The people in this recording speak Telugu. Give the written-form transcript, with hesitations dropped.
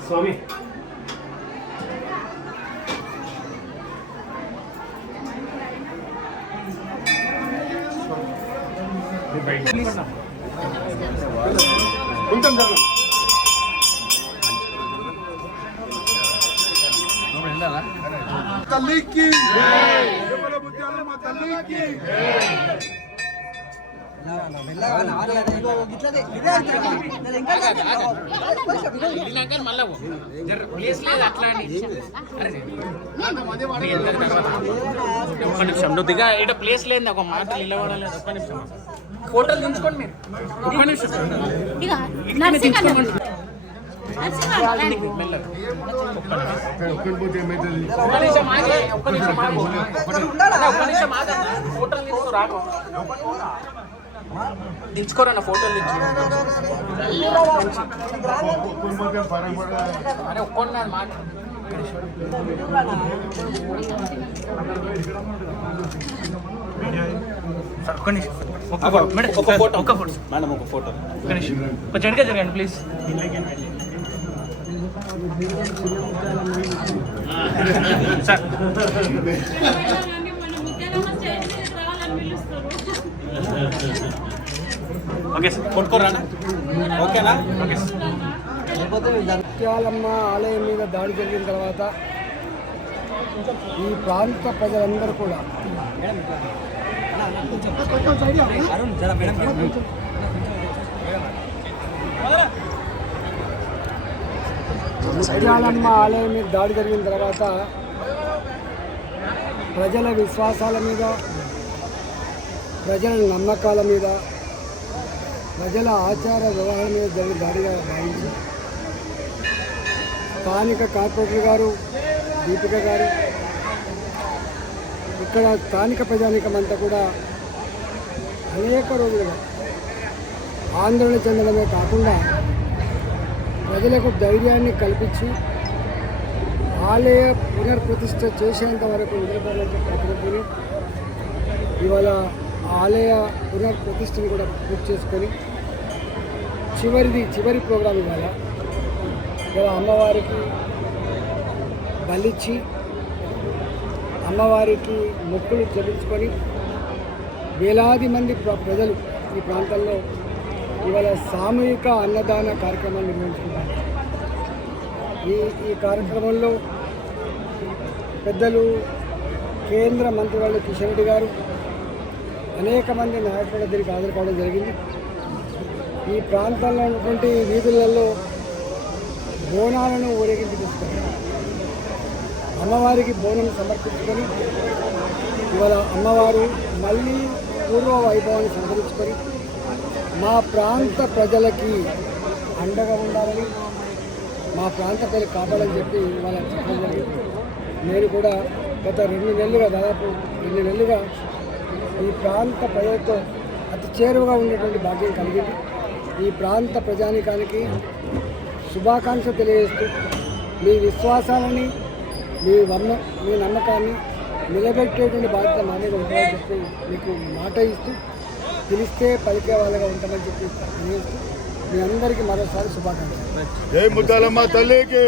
स्वामी तल्ली की मुत्यालम्मा तल्ली की ప్లేస్ లేదు అట్లా ఒక్క నిమిషం నువ్వు దిగా ఇక్కడ ప్లేస్ లేదు ఒక మాట నిలబడాలి ఒక్క నిమిషం ఫోటోలు దించుకోండి మీరు ఒక్క నిమిషం దించుకోరన్న ఫోటోలు దించు అరే ఒక్కన్నారు మాట ఒక్క నిమిషం ఒక ఫోటో మేడం ఒక ఫోటో ఒక్క నిమిషం కొంచెం వెనక జరగండి ప్లీజ్ సార్ ఓకే సార్ కొట్టుకోరా ఓకేనా ఓకే సార్ ముత్యాలమ్మ ఆలయం మీద దాడి జరిగిన తర్వాత ఈ ప్రాంత ప్రజలందరూ కూడా ముత్యాలమ్మ ఆలయం మీద దాడి జరిగిన తర్వాత ప్రజల విశ్వాసాల మీద, ప్రజల నమ్మకాల మీద, ప్రజల ఆచార వ్యవహారం మీద జరిగిన దాడిగా భావించి స్థానిక కార్పొరేటర్ గారు, దీపిక గారు, ఇక్కడ స్థానిక ప్రజానీకమంతా కూడా అనేక రోజులుగా ఆందోళన చెందడమే కాకుండా ప్రజలకు ధైర్యాన్ని కల్పించి ఆలయ పునర్ప్రతిష్ఠ చేసేంత వరకు నిలబడాలని ప్రతినిధిని ఇవాళ ఆలయ పునర్ప్రతిష్టను కూడా పూర్తి చేసుకొని చివరి ప్రోగ్రాం ఇవాళ అమ్మవారికి బలిచ్చి అమ్మవారికి మొక్కులు చెల్లించుకొని వేలాది మంది ప్రజలు ఈ ప్రాంతంలో ఇవాళ సామూహిక అన్నదాన కార్యక్రమాన్ని నిర్వహించుకుంటారు. ఈ కార్యక్రమంలో పెద్దలు కేంద్ర మంత్రివర్యులు కిషన్ రెడ్డి గారు అనేక మంది నాయకుల దగ్గరికి హాజరు కావడం జరిగింది. ఈ ప్రాంతంలో ఉన్నటువంటి వీధులలో బోనాలను ఊరేగించి తీసుకొని అమ్మవారికి బోనం సమర్పించుకొని ఇవాళ అమ్మవారు మళ్ళీ పూర్వ వైభవాన్ని సంతరించుకొని మా ప్రాంత ప్రజలకి అండగా ఉండాలని, మా ప్రాంత ప్రజలు కాపాడాలని చెప్పి ఇవాళ చెప్పడం జరిగింది. నేను కూడా గత 2 నెలలుగా దాదాపు 2 నెలలుగా ఈ ప్రాంత ప్రజలతో అతి చేరువగా ఉండేటువంటి భాగ్యం కలిగింది. ఈ ప్రాంత ప్రజానికానికి శుభాకాంక్షలు తెలియజేస్తూ మీ విశ్వాసాలని మీ నమ్మకాన్ని నిలబెట్టేటువంటి బాధ్యత మా మీద ఉంటుందని చెప్పి మీకు మాట ఇస్తూ పిలిస్తే పలికే వాళ్ళగా ఉంటామని చెప్పి తెలియజేస్తూ మీ అందరికీ మరోసారి శుభాకాంక్షలు. జై ముత్యాలమ్మ తల్లికి.